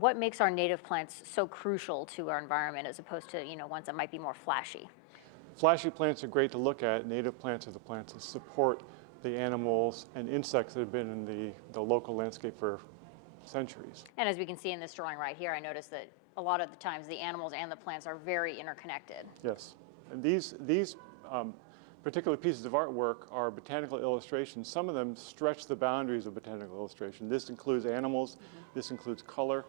what makes our native plants so crucial to our environment as opposed to, ones that might be more flashy? Flashy plants are great to look at. Native plants are the plants that support the animals and insects that have been in the local landscape for centuries. And as we can see in this drawing right here, I noticed that a lot of the times the animals and the plants are very interconnected. Yes. And these particular pieces of artwork are botanical illustrations. Some of them stretch the boundaries of botanical illustration. This includes animals, this includes color.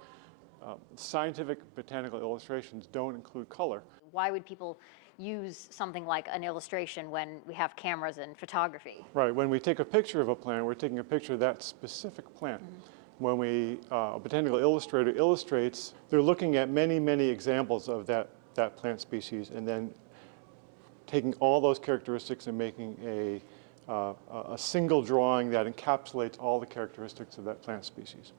Scientific botanical illustrations don't include color. Why would people use something like an illustration when we have cameras and photography? Right, when we take a picture of a plant, we're taking a picture of that specific plant. When a botanical illustrator illustrates, they're looking at many, many examples of that plant species and then taking all those characteristics and making a single drawing that encapsulates all the characteristics of that plant species.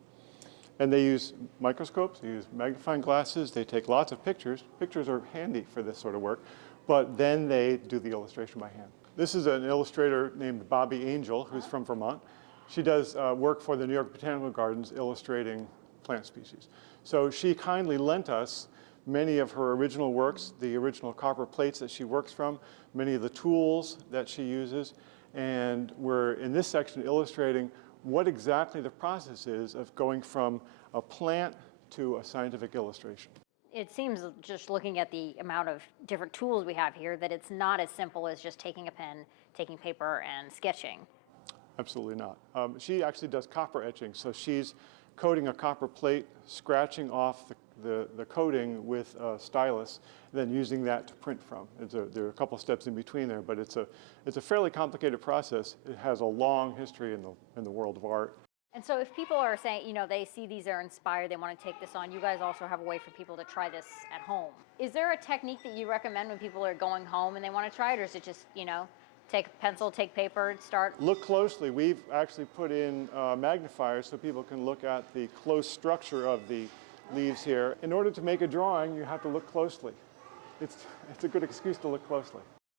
And they use microscopes, they use magnifying glasses, they take lots of pictures. Pictures are handy for this sort of work, but then they do the illustration by hand. This is an illustrator named Bobby Angel, who's from Vermont. She does work for the New York Botanical Gardens illustrating plant species. So she kindly lent us many of her original works, the original copper plates that she works from, many of the tools that she uses, and we're in this section illustrating what exactly the process is of going from a plant to a scientific illustration. It seems, just looking at the amount of different tools we have here, that it's not as simple as just taking a pen, taking paper, and sketching. Absolutely not. She actually does copper etching, so she's coating a copper plate, scratching off the coating with a stylus, then using that to print from. There are a couple steps in between there, but it's a fairly complicated process. It has a long history in the world of art. And so if people are saying, they see these are inspired, they want to take this on, you guys also have a way for people to try this at home. Is there a technique that you recommend when people are going home and they want to try it, or is it just, take a pencil, take paper, and start? Look closely. We've actually put in magnifiers so people can look at the close structure of the leaves here. In order to make a drawing, you have to look closely. It's a good excuse to look closely.